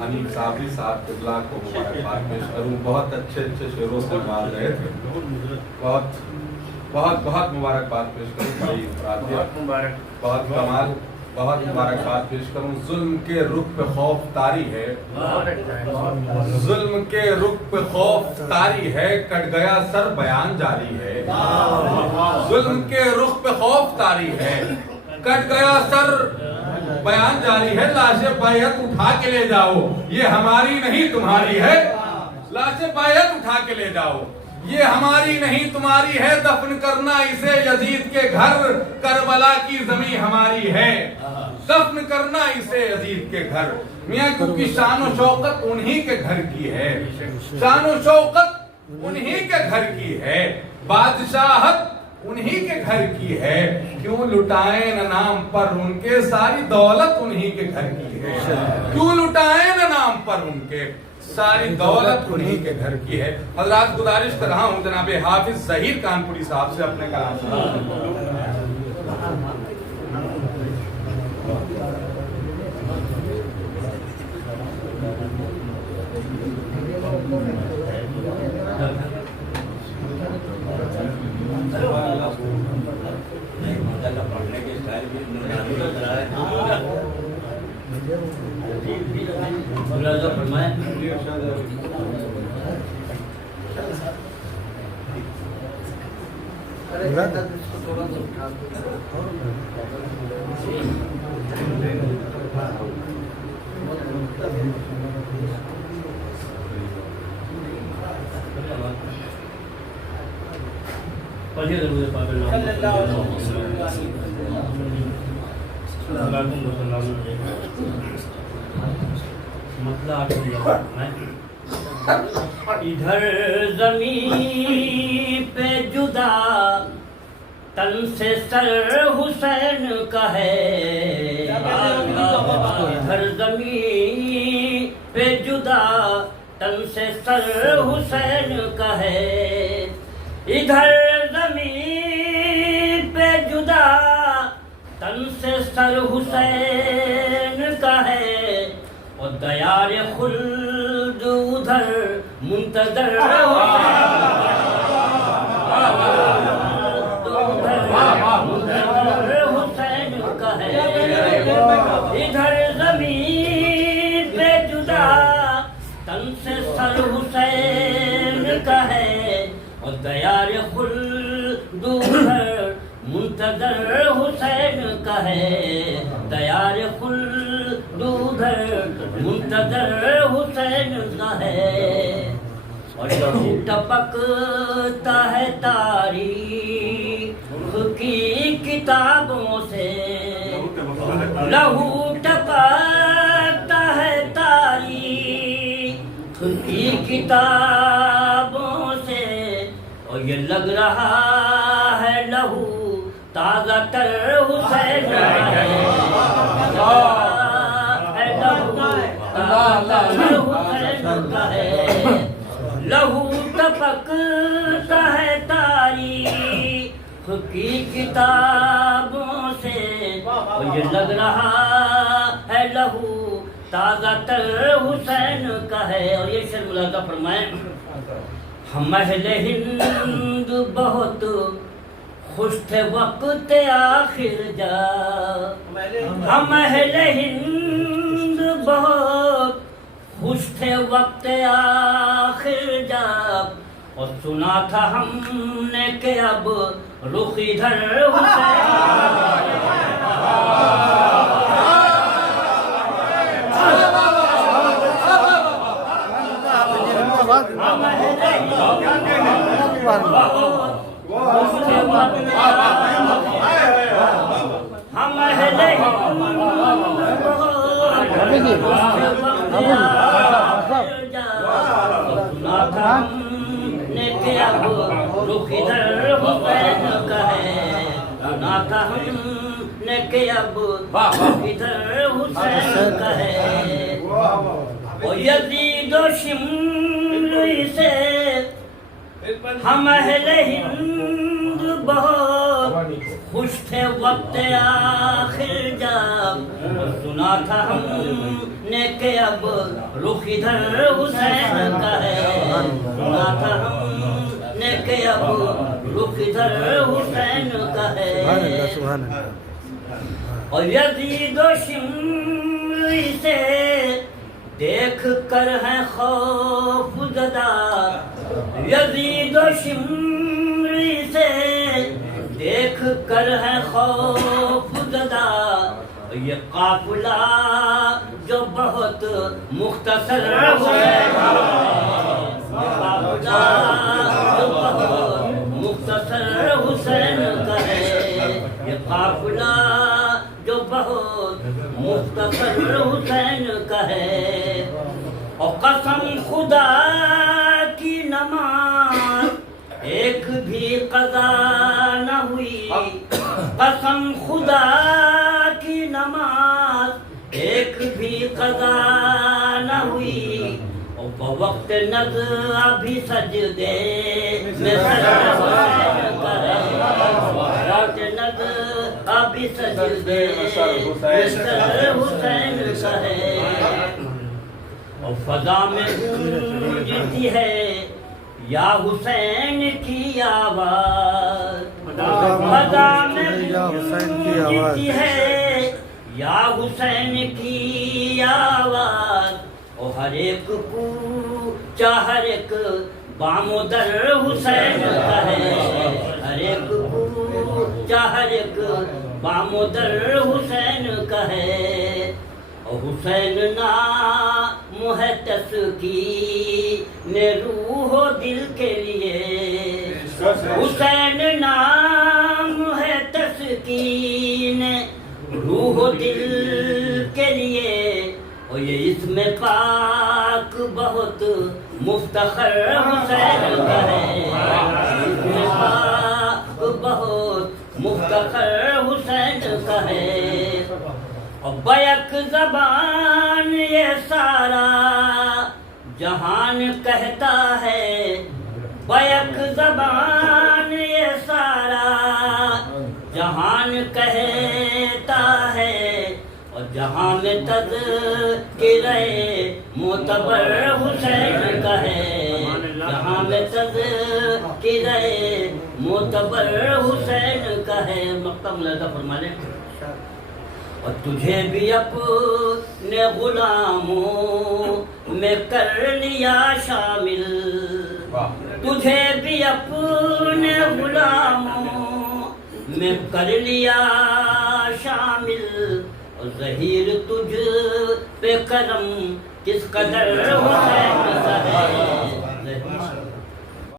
حنیف صابری صاحب قبلہ کو مبارکباد پیش کروں. بہت اچھے شعروں سے نواز رہے تھے. بہت بہت بہت مبارکباد پیش کروں. بہت کمال. بہت مبارکباد پیش کروں. ظلم کے رخ پہ خوف طاری ہے. ظلم کے رخ پہ خوف طاری ہے. کٹ گیا سر بیان جاری ہے. ظلم کے رخ پہ خوف طاری ہے. کٹ گیا سر بیان جاری ہے. لاش بیعت اٹھا کے لے جاؤ, یہ ہماری نہیں تمہاری ہے. لاش بیعت اٹھا کے لے جاؤ, یہ ہماری نہیں تمہاری ہے. دفن کرنا اسے یزید کے گھر, کربلا کی زمین ہماری ہے. دفن کرنا اسے یزید کے گھر. میاں کیونکہ شان و شوکت انہی کے گھر کی ہے. شان و شوکت انہی کے گھر کی ہے. بادشاہت انہی کے گھر کی ہے. کیوں لٹائیں نہ نام پر ان کے, ساری دولت انہی کے گھر کی ہے. کیوں لٹائیں نہ نام پر ان کے, ساری دولت انہی کے گھر کی ہے. حضرات گزارش کر رہا ہوں جناب حافظ ظہیر کانپوری صاحب سے اپنے کلام سنائیں. ادھر زمین پہ جدا تن سے سر حسین کا ہے. ادھر زمین پہ جدا تن سے سر حسین کا ہے. ادھر زمین پہ جدا تن سے سر حسین کا ہے. اور دیار خلد ادھر منتظر حسین کا ہے. ادھر زمین پہ جدا تن سے سر حسین کا ہے. اور دیار خلد ادھر منتظر حسین کا ہے. دیار خلد ادھر منتظر حسین کا ہے. اور لہو ٹپکتا ہے تاریخ کی کتابوں سے. لہو ٹپکتا ہے تاریخ کی کتابوں سے. اور یہ لگ رہا ہے لہو تازہ تر حسین کا ہے. لہو ٹپکتا ہے تاریخ کی کتابوں سے. اور یہ لگ رہا ہے لہو تازہ تر حسین کا ہے. اور یہ شعر ملاحظہ فرمائیں. ہم اہل ہند بہت خوش تھے وقت آخر جا. ہم اہل ہند بہت خوش تھے وقت آخر جا. اور سنا تھا ہم نے کہ اب رخ ادھر یزید و شمری سے ہم اہل ہند بہت خوش تھے وقت آخر جب سنا تھا ہم نے کہ اب رخ ادھر حسین کا ہے، سنا تھا ہم نے کہ اب رخ ادھر حسین کا ہے، اور یزید و شمری سے دیکھ کر ہے خوف زدہ، یزید و شمری سے دیکھ کر ہے خوف زدہ، یہ قافلہ جو بہت مختصر حسین کا ہے، یہ قافلہ جو بہت مختصر حسین کا ہے، یہ قافلہ جو بہت مختصر حسین کا ہے، اور قسم خدا کی نماز ایک بھی قضا نہ ہوئی، قسم خدا کی نماز ایک بھی قضا نہ ہوئی، اور بوقت نظر ابھی سجدے میں سر حسین کا ہے، بوقت نظر ابھی سجدے میں سر حسین کا ہے، اور فضا میں گونجتی ہے یا حسین کی آواز، فضا میں گونجتی ہے یا حسین کی آواز، اور ہر ایک کوچہ ہر ایک بام و در حسین کا ہے، ہر ایک کوچہ ہر ایک بام و در حسین کا ہے، اور حسین نام ہے تسکین روح و دل کے لیے، حسین نام ہے تسکین روح و دل کے لیے، اور یہ اسم پاک بہت مفتخر حسین کا ہے، اسم پاک بہت مفتخر حسین کا ہے، اور بیک زبان یہ سارا جہان کہتا ہے، بیک زبان یہ سارا جہان کہتا ہے، اور جہاں میں تذکرہ معتبر حسین کا ہے، جہاں میں تذکرہ معتبر حسین کا ہے، مقطع ملاحظہ فرما لیں، اور تجھے بھی اپنے غلاموں میں کر لیا شامل، تجھے بھی اپنے غلاموں میں کر لیا شامل، اور ظہیر تجھ پہ کرم کس قدر حسین کا ہے،